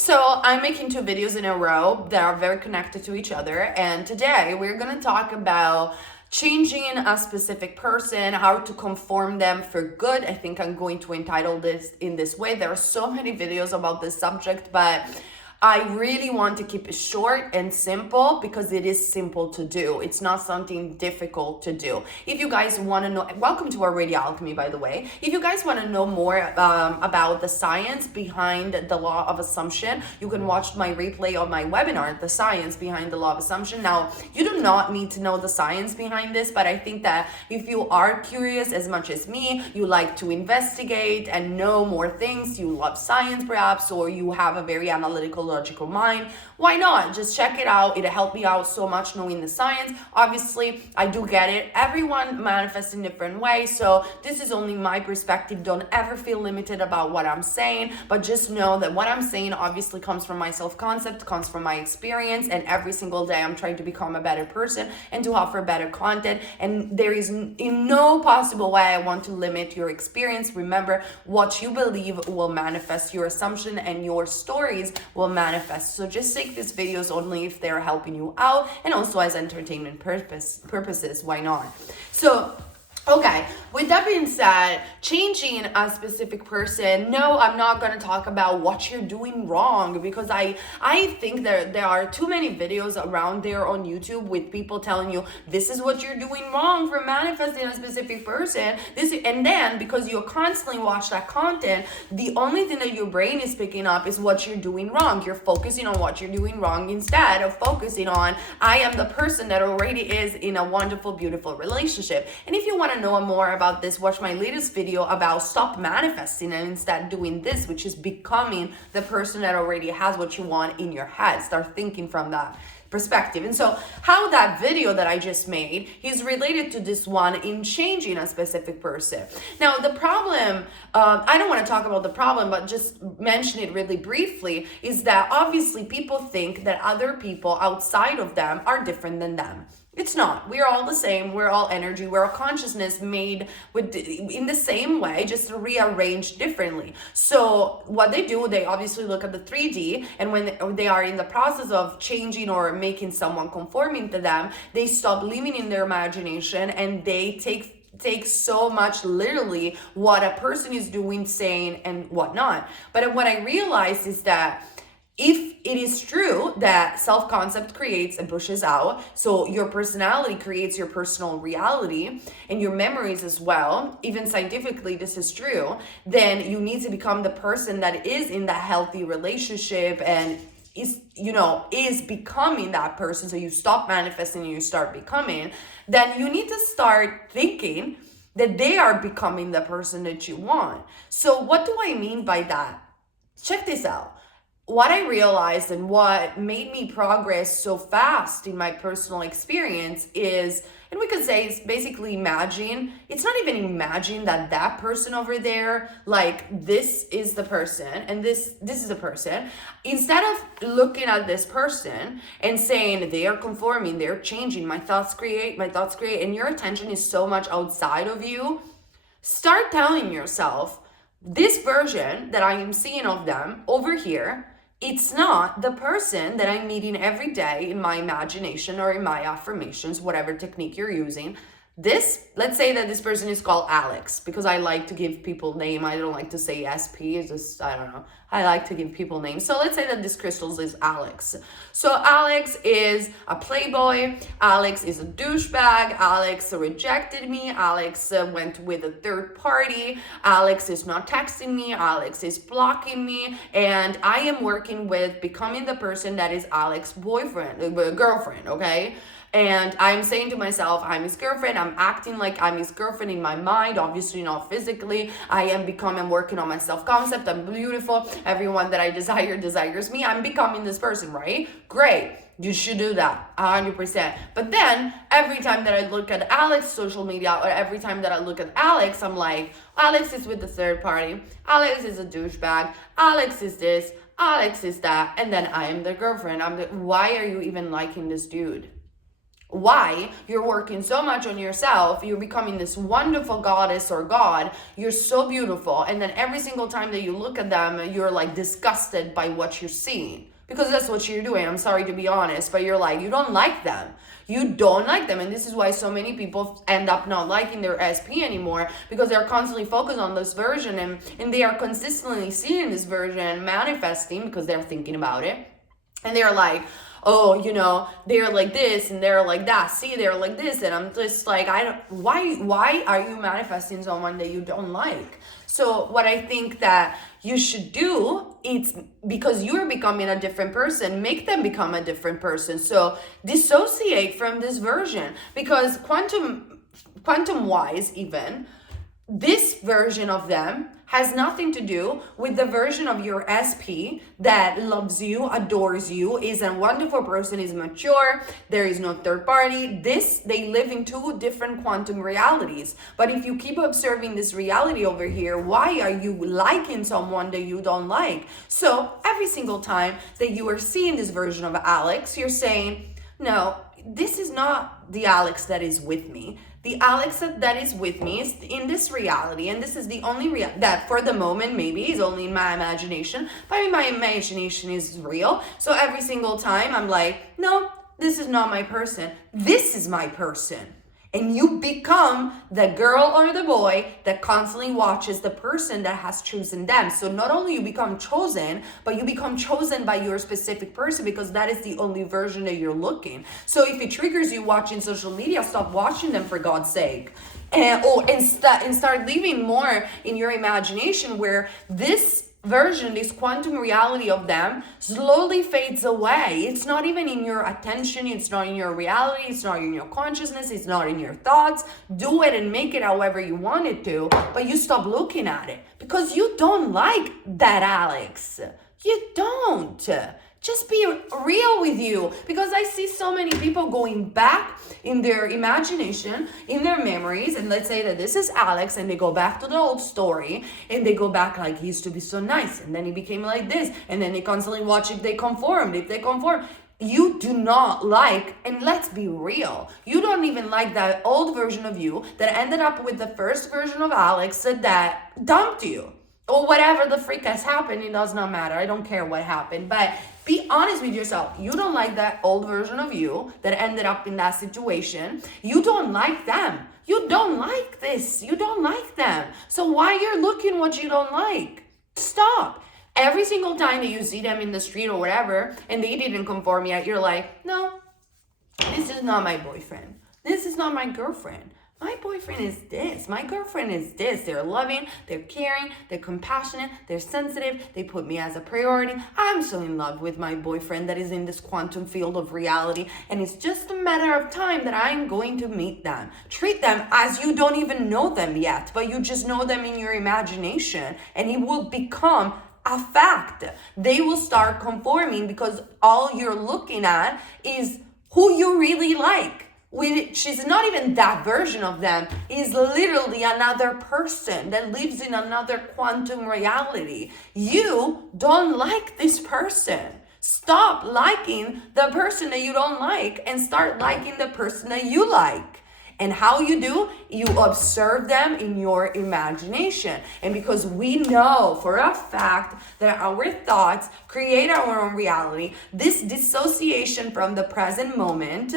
So I'm making two videos in a row that are very connected to each other, and today we're going to talk about changing a specific person, how to conform them for good. I think I'm going to entitle this in this way. There are so many videos about this subject, but I really want to keep it short and simple because it is simple to do. It's not something difficult to do. If you guys want to know, welcome to our Radio Alchemy, by the way. If you guys want to know more about the science behind the law of assumption, you can watch my replay of my webinar, The Science Behind the Law of Assumption. Now, you do not need to know the science behind this, but I think that if you are curious as much as me, you like to investigate and know more things, you love science perhaps, or you have a very analytical logical mind, why not just check it out? It'll help me out so much knowing the science. Obviously, I do get it. Everyone manifests in different ways, so this is only my perspective. Don't ever feel limited about what I'm saying, but just know that what I'm saying obviously comes from my self-concept, comes from my experience, and every single day I'm trying to become a better person and to offer better content, and there is in no possible way I want to limit your experience. Remember, what you believe will manifest. Your assumption and your stories will manifest. So just take these videos only if they're helping you out, and also as entertainment purposes, why not? So okay, with that being said, changing a specific person, no, I'm not going to talk about what you're doing wrong, because I think there are too many videos around there on YouTube with people telling you this is what you're doing wrong for manifesting a specific person. And then because you constantly watch that content, the only thing that your brain is picking up is what you're doing wrong. You're focusing on what you're doing wrong instead of focusing on I am the person that already is in a wonderful, beautiful relationship. And if you want to know more about this, watch my latest video about stop manifesting and instead doing this, which is becoming the person that already has what you want in your head. Start thinking from that perspective. And so how that video that I just made is related to this one in changing a specific person. Now the problem, I don't want to talk about the problem, but just mention it really briefly, is that obviously people think that other people outside of them are different than them. It's not. We're all the same. We're all energy. We're all consciousness made in the same way, just rearranged differently. So what they do, they obviously look at the 3D, and when they are in the process of changing or making someone conforming to them, they stop living in their imagination, and they take so much literally what a person is doing, saying, and whatnot. But what I realized is that if it is true that self-concept creates and pushes out, so your personality creates your personal reality and your memories as well, even scientifically this is true, then you need to become the person that is in that healthy relationship and is becoming that person. So you stop manifesting and you start becoming. Then you need to start thinking that they are becoming the person that you want. So what do I mean by that? Check this out. What I realized and what made me progress so fast in my personal experience is, and we could say it's basically imagine, it's not even imagine that person over there, like this is the person and this is the person. Instead of looking at this person and saying they are conforming, they're changing, my thoughts create, and your attention is so much outside of you, start telling yourself, this version that I am seeing of them over here, it's not the person that I'm meeting every day in my imagination or in my affirmations, whatever technique you're using. Let's say that this person is called Alex, because I like to give people name. I don't like to say SP, it's just, I don't know. I like to give people names. So let's say that this crystal is Alex. So Alex is a playboy. Alex is a douchebag. Alex rejected me. Alex went with a third party. Alex is not texting me. Alex is blocking me. And I am working with becoming the person that is Alex's girlfriend, okay? And I'm saying to myself, I'm his girlfriend. I'm acting like I'm his girlfriend in my mind, obviously not physically. I'm working on my self-concept. I'm beautiful. Everyone that I desire desires me. I'm becoming this person, right? Great. You should do that 100%. But then every time that I look at Alex's social media, or every time that I look at Alex, I'm like, Alex is with the third party. Alex is a douchebag. Alex is this. Alex is that. And then I am the girlfriend. Why are you even liking this dude? Why? You're working so much on yourself, you're becoming this wonderful goddess or god, you're so beautiful, and then every single time that you look at them, you're like disgusted by what you're seeing. Because that's what you're doing, I'm sorry to be honest, but you're like, you don't like them. You don't like them, and this is why so many people end up not liking their SP anymore, because they're constantly focused on this version, and they are consistently seeing this version manifesting because they're thinking about it. And they're like, oh, they're like this and they're like that. See, they're like this. And I'm just like, why are you manifesting someone that you don't like? So what I think that you should do, it's because you're becoming a different person, make them become a different person. So dissociate from this version, because quantum wise, even this version of them has nothing to do with the version of your SP that loves you, adores you, is a wonderful person, is mature, there is no third party. They live in two different quantum realities. But if you keep observing this reality over here, why are you liking someone that you don't like? So every single time that you are seeing this version of Alex, you're saying, no, this is not the Alex that is with me. The Alex that is with me is in this reality, and this is the only that for the moment maybe is only in my imagination, but my imagination is real. So every single time I'm like, no, this is not my person. This is my person. And you become the girl or the boy that constantly watches the person that has chosen them. So not only you become chosen, but you become chosen by your specific person, because that is the only version that you're looking. So if it triggers you watching social media, stop watching them, for God's sake. And start living more in your imagination, where this version, this quantum reality of them slowly fades away. It's not even in your attention, it's not in your reality, it's not in your consciousness, it's not in your thoughts. Do it and make it however you want it to, but you stop looking at it because you don't like that Alex. You don't. Just be real with you, because I see so many people going back in their imagination, in their memories, and let's say that this is Alex, and they go back to the old story, and they go back like, he used to be so nice, and then he became like this, and then they constantly watch if they conform. You do not like, and let's be real, you don't even like that old version of you that ended up with the first version of Alex that dumped you. Or whatever the freak has happened, it does not matter. I don't care what happened. But be honest with yourself. You don't like that old version of you that ended up in that situation. You don't like them. You don't like this. You don't like them. So why you're looking what you don't like? Stop. Every single time that you see them in the street or whatever, and they didn't conform yet, you're like, no, this is not my boyfriend. This is not my girlfriend. My boyfriend is this. My girlfriend is this. They're loving, they're caring, they're compassionate, they're sensitive, they put me as a priority. I'm so in love with my boyfriend that is in this quantum field of reality, and it's just a matter of time that I'm going to meet them. Treat them as you don't even know them yet, but you just know them in your imagination, and it will become a fact. They will start conforming because all you're looking at is who you really like. Which is not even that version of them, is literally another person that lives in another quantum reality. You don't like this person. Stop liking the person that you don't like and start liking the person that you like. And how you do? You observe them in your imagination. And because we know for a fact that our thoughts create our own reality, this dissociation from the present moment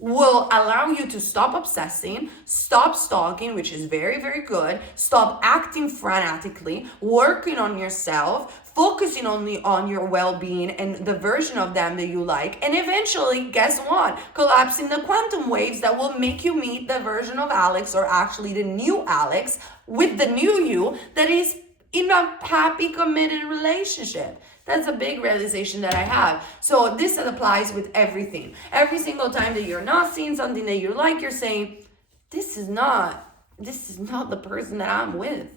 will allow you to stop obsessing, stop stalking, which is very, very good, stop acting frantically, working on yourself, focusing only on your well-being and the version of them that you like, and eventually, guess what? Collapsing the quantum waves that will make you meet the version of Alex, or actually the new Alex, with the new you that is in a happy, committed relationship. That's a big realization that I have. So this applies with everything. Every single time that you're not seeing something that you like, you're saying, this is not the person that I'm with.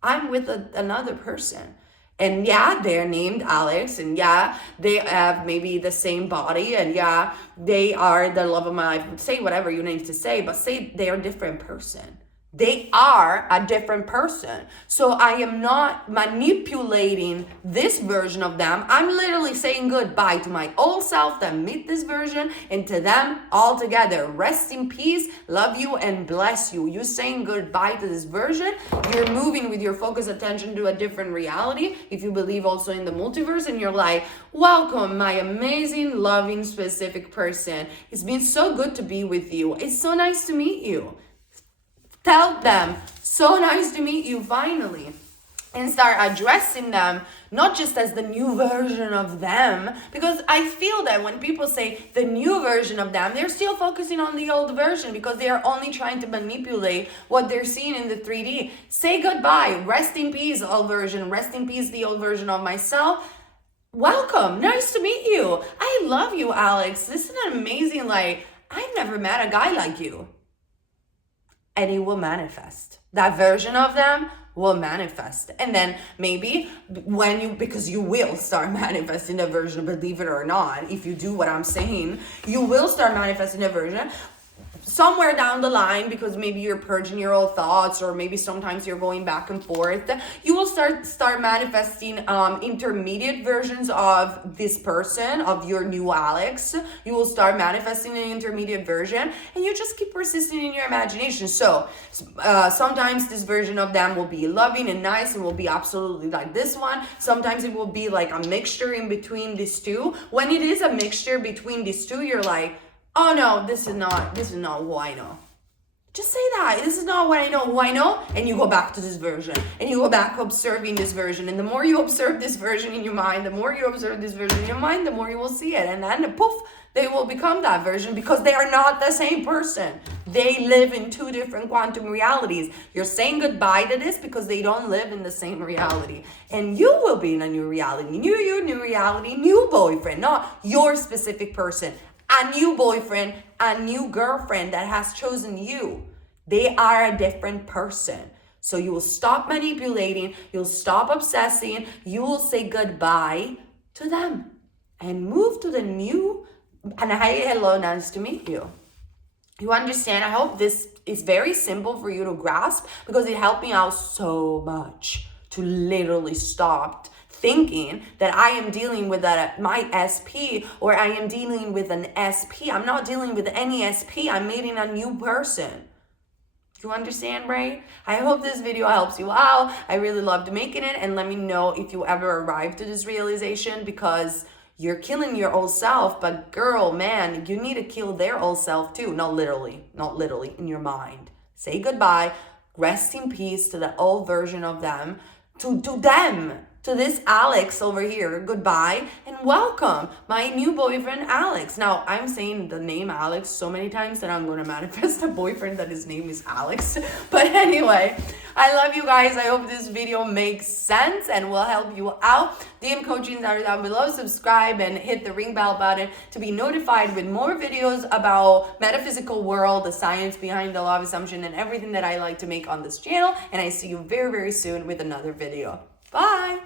I'm with another person. And yeah, they're named Alex, and yeah, they have maybe the same body, and yeah, they are the love of my life. Say whatever you need to say, but say they're a different person. They are a different person. So I am not manipulating this version of them. I'm literally saying goodbye to my old self that meet this version, and to them all together. Rest in peace, love you, and bless you. You're saying goodbye to this version. You're moving with your focus attention to a different reality. If you believe also in the multiverse, and you're like, welcome, my amazing, loving, specific person. It's been so good to be with you. It's so nice to meet you. Tell them, so nice to meet you finally. And start addressing them, not just as the new version of them. Because I feel that when people say the new version of them, they're still focusing on the old version because they are only trying to manipulate what they're seeing in the 3D. Say goodbye. Rest in peace, old version. Rest in peace, the old version of myself. Welcome. Nice to meet you. I love you, Alex. This is an amazing, I've never met a guy like you. And it will manifest. That version of them will manifest. And then maybe because you will start manifesting a version, believe it or not, if you do what I'm saying, you will start manifesting a version somewhere down the line, because maybe you're purging your old thoughts, or maybe sometimes you're going back and forth. You will start manifesting intermediate versions of this person, of your new Alex. You will start manifesting an intermediate version, and you just keep persisting in your imagination. So sometimes this version of them will be loving and nice and will be absolutely like this one. Sometimes it will be like a mixture in between these two. When it is a mixture between these two, you're like, oh no, this is not who I know. Just say that. This is not what I know, who I know. And you go back to this version. And you go back observing this version. And the more you observe this version in your mind, the more you observe this version in your mind, the more you will see it. And then poof, they will become that version, because they are not the same person. They live in two different quantum realities. You're saying goodbye to this because they don't live in the same reality. And you will be in a new reality. New reality, new boyfriend, not your specific person. A new boyfriend, a new girlfriend that has chosen you. They are a different person. So you will stop manipulating, you'll stop obsessing, you will say goodbye to them and move to the new. And hi, hello, nice to meet you. You understand? I hope this is very simple for you to grasp, because it helped me out so much to literally stop thinking that I am dealing with my SP, or I am dealing with an SP. I'm not dealing with any SP. I'm meeting a new person. You understand, right? I hope this video helps you out. I really loved making it, and let me know if you ever arrived to this realization, because you're killing your old self, but girl, man, you need to kill their old self too. Not literally, in your mind. Say goodbye, rest in peace to the old version of them, to them. To this Alex over here, goodbye, and welcome my new boyfriend, Alex. Now, I'm saying the name Alex so many times that I'm going to manifest a boyfriend that his name is Alex. But anyway, I love you guys. I hope this video makes sense and will help you out. DM coachings are down below. Subscribe and hit the ring bell button to be notified with more videos about metaphysical world, the science behind the law of assumption, and everything that I like to make on this channel. And I see you very, very soon with another video. Bye.